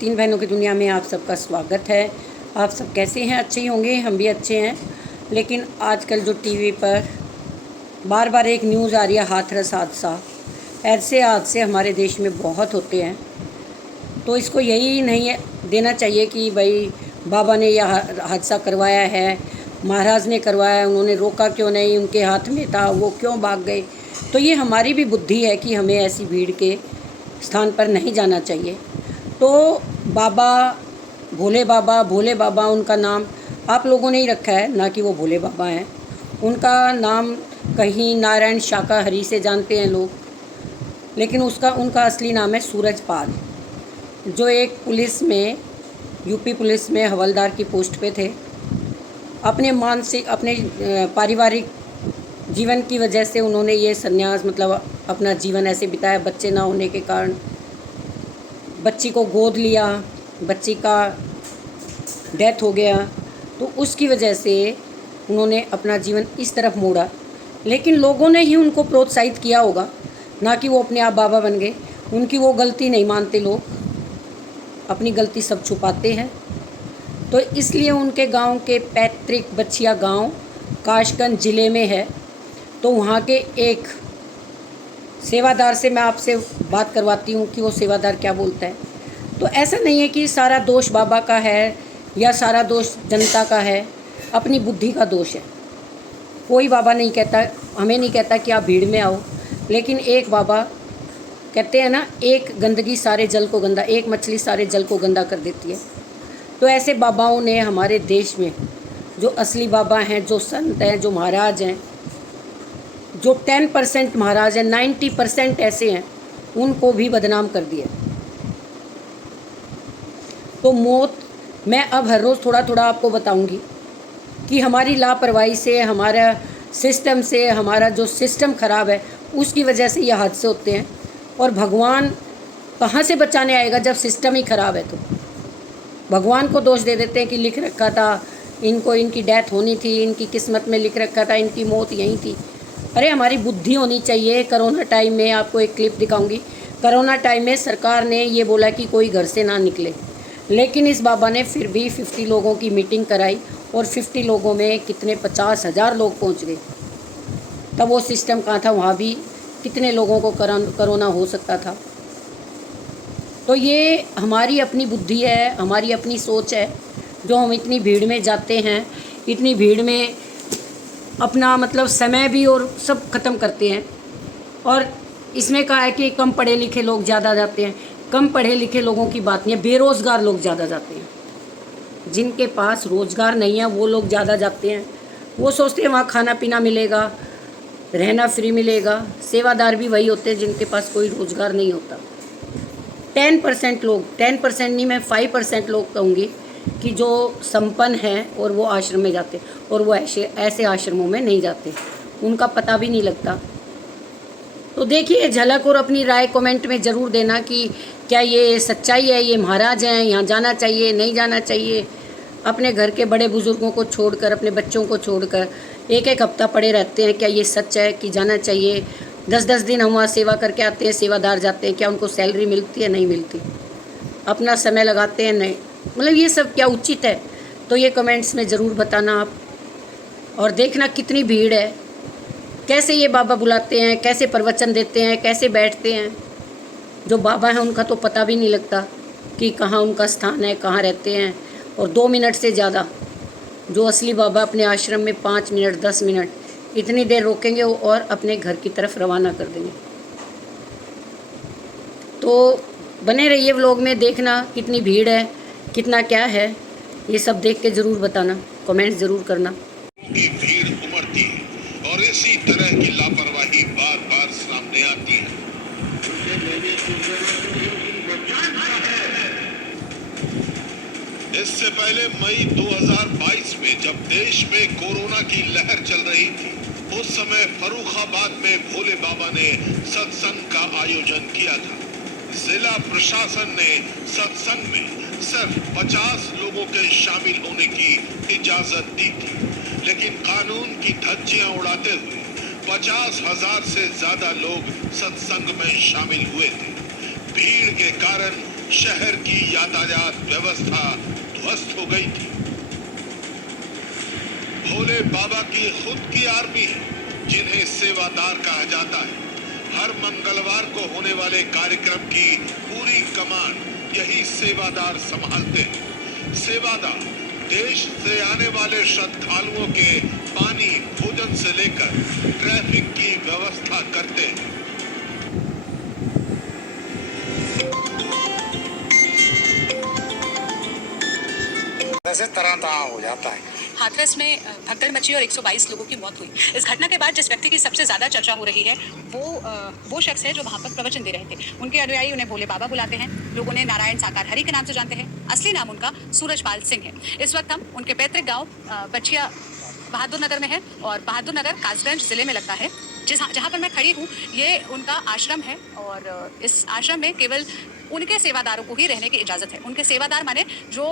तीन बहनों की दुनिया में आप सबका स्वागत है। आप सब कैसे हैं? अच्छे ही होंगे, हम भी अच्छे हैं। लेकिन आजकल जो टीवी पर बार बार एक न्यूज़ आ रही है हाथरस हादसा, ऐसे हादसे हमारे देश में बहुत होते हैं। तो इसको यही नहीं देना चाहिए कि भाई बाबा ने यह हादसा करवाया है, महाराज ने करवाया, उन्होंने रोका क्यों नहीं, उनके हाथ में था, वो क्यों भाग गए। तो ये हमारी भी बुद्धि है कि हमें ऐसी भीड़ के स्थान पर नहीं जाना चाहिए। तो भोले बाबा उनका नाम आप लोगों ने ही रखा है, ना कि वो भोले बाबा हैं। उनका नाम कहीं नारायण शाकाहारी से जानते हैं लोग, लेकिन उनका असली नाम है सूरजपाल, जो एक पुलिस में, यूपी पुलिस में हवलदार की पोस्ट पे थे। अपने पारिवारिक जीवन की वजह से उन्होंने ये संन्यास, मतलब अपना जीवन ऐसे बिताया। बच्चे ना होने के कारण बच्ची को गोद लिया, बच्ची का डेथ हो गया, तो उसकी वजह से उन्होंने अपना जीवन इस तरफ मोड़ा। लेकिन लोगों ने ही उनको प्रोत्साहित किया होगा, ना कि वो अपने आप बाबा बन गए। उनकी वो गलती नहीं मानते लोग, अपनी गलती सब छुपाते हैं। तो इसलिए उनके गांव के पैतृक बछिया गांव काशगंज ज़िले में है। तो वहाँ के एक सेवादार से मैं आपसे बात करवाती हूँ कि वो सेवादार क्या बोलता है। तो ऐसा नहीं है कि सारा दोष बाबा का है या सारा दोष जनता का है, अपनी बुद्धि का दोष है। कोई बाबा नहीं कहता, हमें नहीं कहता कि आप भीड़ में आओ, लेकिन एक बाबा कहते हैं ना, एक गंदगी सारे जल को गंदा, एक मछली सारे जल को गंदा कर देती है। तो ऐसे बाबाओं ने हमारे देश में, जो असली बाबा हैं, जो संत हैं, जो महाराज हैं, जो 10% महाराज हैं, 90% ऐसे हैं, उनको भी बदनाम कर दिया। तो मौत मैं अब हर रोज़ थोड़ा थोड़ा आपको बताऊंगी कि हमारी लापरवाही से, हमारा सिस्टम से, हमारा जो सिस्टम ख़राब है, उसकी वजह से ये हादसे होते हैं। और भगवान कहाँ से बचाने आएगा जब सिस्टम ही ख़राब है। तो भगवान को दोष दे देते हैं कि लिख रखा था इनको, इनकी डेथ होनी थी, इनकी किस्मत में लिख रखा था, इनकी मौत यहीं थी। अरे हमारी बुद्धि होनी चाहिए। कोरोना टाइम में आपको एक क्लिप दिखाऊंगी। कोरोना टाइम में सरकार ने ये बोला कि कोई घर से ना निकले, लेकिन इस बाबा ने फिर भी 50 लोगों की मीटिंग कराई और 50 लोगों में कितने 50,000 लोग पहुंच गए। तब वो सिस्टम कहाँ था? वहाँ भी कितने लोगों को कोरोना हो सकता था। तो ये हमारी अपनी बुद्धि है, हमारी अपनी सोच है, जो हम इतनी भीड़ में जाते हैं, इतनी भीड़ में अपना मतलब समय भी और सब ख़त्म करते हैं। और इसमें कहा है कि कम पढ़े लिखे लोग ज़्यादा जाते हैं। कम पढ़े लिखे लोगों की बात नहीं है, बेरोज़गार लोग ज़्यादा जाते हैं। जिनके पास रोज़गार नहीं है वो लोग ज़्यादा जाते हैं। वो सोचते हैं वहाँ खाना पीना मिलेगा, रहना फ्री मिलेगा। सेवादार भी वही होते हैं जिनके पास कोई रोज़गार नहीं होता। 10% लोग, 10% नहीं, मैं 5% लोग कहूँगी कि जो संपन्न हैं और वो आश्रम में जाते, और वो ऐसे आश्रमों में नहीं जाते, उनका पता भी नहीं लगता। तो देखिए झलक, और अपनी राय कमेंट में ज़रूर देना कि क्या ये सच्चाई है, ये महाराज हैं, यहाँ जाना चाहिए नहीं जाना चाहिए। अपने घर के बड़े बुज़ुर्गों को छोड़कर, अपने बच्चों को छोड़कर एक एक हफ्ता पड़े रहते हैं। क्या ये सच है कि जाना चाहिए? 10-10 दिन हम वहाँ सेवा करके आते हैं, सेवादार जाते हैं, क्या उनको सैलरी मिलती है? नहीं मिलती। अपना समय लगाते हैं, नहीं। मतलब ये सब क्या उचित है? तो ये कमेंट्स में ज़रूर बताना आप। और देखना कितनी भीड़ है, कैसे ये बाबा बुलाते हैं, कैसे प्रवचन देते हैं, कैसे बैठते हैं। जो बाबा हैं उनका तो पता भी नहीं लगता कि कहाँ उनका स्थान है, कहाँ रहते हैं। और 2 मिनट से ज़्यादा, जो असली बाबा अपने आश्रम में 5 मिनट 10 मिनट इतनी देर रोकेंगे और अपने घर की तरफ रवाना कर देंगे। तो बने रहिए व्लॉग में, देखना कितनी भीड़ है, कितना क्या है, ये सब देख के ज़रूर बताना, कमेंट ज़रूर करना। की भीड़ उमड़ती है और इसी तरह की लापरवाही बार बार सामने आती है। इससे पहले मई 2022 में जब देश में कोरोना की लहर चल रही थी, उस समय फर्रुखाबाद में भोले बाबा ने सत्संग का आयोजन किया था। जिला प्रशासन ने सत्संग में सिर्फ 50 लोगों के शामिल होने की इजाजत दी थी, लेकिन कानून की धज्जियां उड़ाते हुए 50,000 से ज्यादा लोग सत्संग में शामिल हुए थे। भीड़ के कारण शहर की यातायात व्यवस्था ध्वस्त हो गई थी। भोले बाबा की खुद की आर्मी है, जिन्हें सेवादार कहा जाता है। हर मंगलवार को होने वाले कार्यक्रम की पूरी कमान यही सेवादार संभालते हैं। सेवादार देश से आने वाले श्रद्धालुओं के पानी, भोजन से लेकर ट्रैफिक की व्यवस्था करते हैं। वैसे तरह तरह हो जाता है। हाथरस में भगदड़ मची और 122 लोगों की मौत हुई। इस घटना के बाद जिस व्यक्ति की सबसे ज़्यादा चर्चा हो रही है वो शख्स है जो वहाँ पर प्रवचन दे रहे थे। उनके अनुयायी उन्हें भोले बाबा बुलाते हैं। लोग उन्हें नारायण साकार हरि के नाम से जानते हैं। असली नाम उनका सूरजपाल सिंह है। इस वक्त हम उनके पैतृक गाँव बछिया बहादुर नगर में है और बहादुर नगर कासगंज ज़िले में लगता है। जहाँ पर मैं खड़ी हूँ ये उनका आश्रम है और इस आश्रम में केवल उनके सेवादारों को ही रहने की इजाज़त है। उनके सेवादार माने जो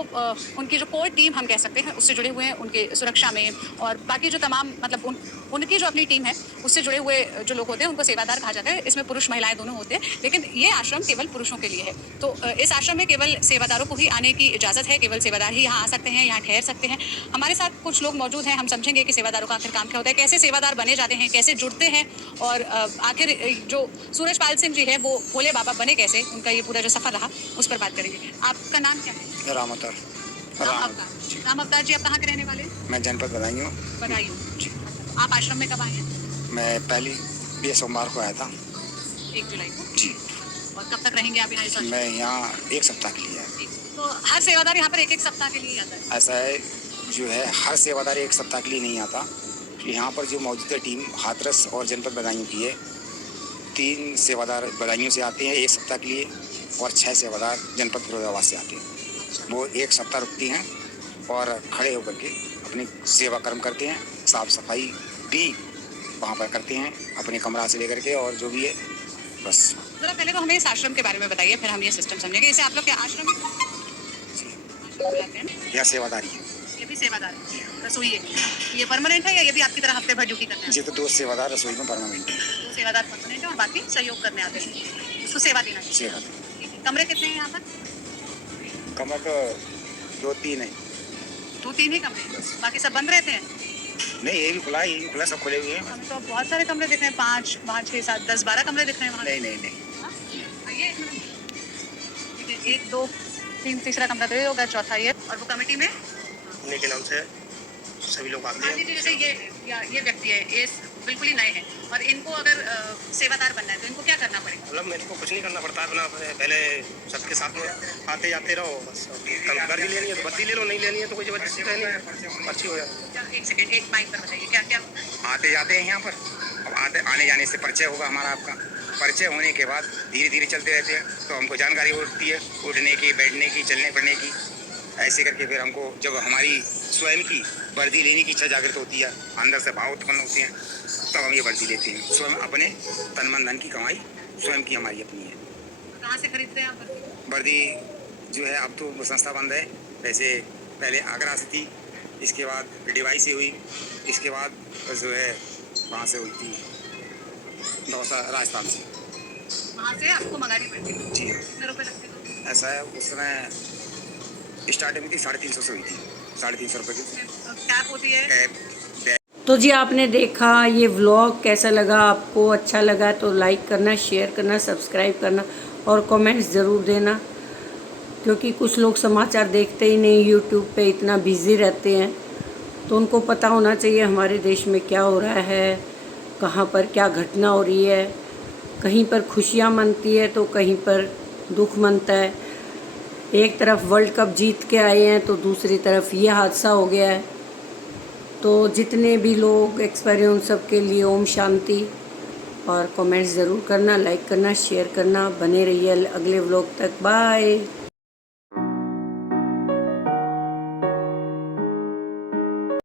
उनकी जो कोर टीम हम कह सकते हैं उससे जुड़े हुए हैं, उनके सुरक्षा में और बाकी जो तमाम मतलब उनकी जो अपनी टीम है उससे जुड़े हुए जो लोग होते हैं उनको सेवादार कहा जाता है। इसमें पुरुष महिलाएं दोनों होते हैं, लेकिन ये आश्रम केवल पुरुषों के लिए है। तो इस आश्रम में केवल सेवादारों को ही आने की इजाज़त है। केवल सेवादार ही यहाँ आ सकते हैं, यहाँ ठहर सकते हैं। हमारे साथ कुछ लोग मौजूद हैं। हम समझेंगे कि सेवादारों का आखिर काम क्या होता है, कैसे सेवादार बने जाते हैं, कैसे जुड़ते हैं और आखिर जो सूरजपाल सिंह जी है वो भोले बाबा बने कैसे, उनका ये पूरा जो सफ़र रहा उस पर बात करेंगे। आपका नाम क्या है? राम अवतार। राम अवतार जी, आप कहाँ के रहने वाले? मैं जनपद बदायूं हूँ। बदायूं जी। आप आश्रम में कब आए हैं? मैं पहली 20 सोमवार को आया था। 1 जुलाई को जी। और कब तक रहेंगे आप यहाँ इस आश्रम? मैं यहाँ 1 सप्ताह के लिए आया। तो हर सेवादार यहाँ पर 1-1 सप्ताह के लिए आता है? ऐसा है, जो है हर सेवादार 1 सप्ताह के लिए नहीं आता। यहाँ पर जो मौजूदा टीम हाथरस और जनपद बदायूं की है, 3 सेवादार बदायूं से आते हैं 1 सप्ताह के लिए और 6 सेवादार जनपद फिरोजाबाद से आते हैं। वो 1 सप्ताह रुकती हैं और खड़े होकर के अपनी सेवा कर्म करते हैं। साफ सफाई भी वहाँ पर करते हैं, अपने कमरा से लेकर के और जो भी है बस। जरा पहले तो हमें इस आश्रम के बारे में बताइए, फिर हम ये सिस्टम समझेंगे। इसे आप लोग क्या आश्रम बुलाते हैं? यह सेवादारी है। ये भी सेवादार है, रसोई है। ये परमानेंट है या ये भी आपकी तरह हफ्ते भर ड्यूटी करते हैं? जी, तो 2 सेवादार रसोई में परमानेंट है। 2 सेवादार परमानेंट है और बाकी सहयोग करने आते हैं, उसको सेवा देना है। सेवा। कमरे कितने हैं यहाँ पर? कमरा तो 2-3 है। 2-3 ही कमरे हैं, बाकी सब बंद रहते हैं? नहीं, ये भी खुला है, ये भी खुला, सब खुले हुए हैं। हमें तो बहुत सारे कमरे दिख रहे हैं, 5, 6, 7, 10, 12 कमरे दिख रहे हैं वहाँ। नहीं। आइए, 1, 2, 3, तीसरा कमरा तो ये होगा, चौथा ये। और वो कमेटी में उन्हीं के नाम से सभी लोग आते हैं। जैसे ये व्यक्ति है, ये बिल्कुल ही नए हैं और इनको अगर सेवादार बनना है तो इनको क्या करना पड़ेगा? मतलब मेरे को कुछ नहीं करना पड़ता है, अपना पहले सबके साथ में आते जाते रहो बस। गर्जी लेनी है तो बत्ती ले लो, नहीं लेनी है तो कोई जबरदस्ती तो है नहीं, पर्ची हो जाए। 1 सेकंड, एक माइक पर बताइए क्या क्या? आते जाते हैं यहाँ पर। अब आने जाने से परिचय होगा हमारा आपका। परिचय होने के बाद धीरे धीरे चलते रहते हैं तो हमको जानकारी होती है उठने की, बैठने की, चलने फिरने की। ऐसे करके फिर हमको जब हमारी स्वयं की वर्दी लेने की इच्छा जागृत होती है, अंदर से भाव उत्पन्न होते हैं, तब हम ये वर्दी लेते हैं। स्वयं अपने तन मन धन की कमाई स्वयं की हमारी अपनी है। कहाँ से खरीदते हैं आप वर्दी? जो है अब तो संस्था बंद है, वैसे पहले आगरा से थी, इसके बाद डिवाई से हुई, इसके बाद जो है वहाँ से हुई थी दौसा राजस्थान से। वहाँ से आपको मंगानी पड़ती है? जी। कितने रुपए लगते हैं? ऐसा है, उस समय स्टार्टिंग में थी 350 से हुई थी, 350 रुपये की कैप होती है। कैब। तो जी आपने देखा ये व्लॉग, कैसा लगा आपको? अच्छा लगा तो लाइक करना, शेयर करना, सब्सक्राइब करना और कमेंट्स ज़रूर देना, क्योंकि कुछ लोग समाचार देखते ही नहीं, यूट्यूब पे इतना बिज़ी रहते हैं, तो उनको पता होना चाहिए हमारे देश में क्या हो रहा है, कहाँ पर क्या घटना हो रही है। कहीं पर खुशियाँ मनती है तो कहीं पर दुख मनता है। एक तरफ वर्ल्ड कप जीत के आए हैं तो दूसरी तरफ ये हादसा हो गया है। तो जितने भी लोग एक्सपायर उन सब के लिए ओम शांति, और कमेंट्स ज़रूर करना, लाइक करना, शेयर करना। बने रहिए अगले व्लॉग तक। बाय।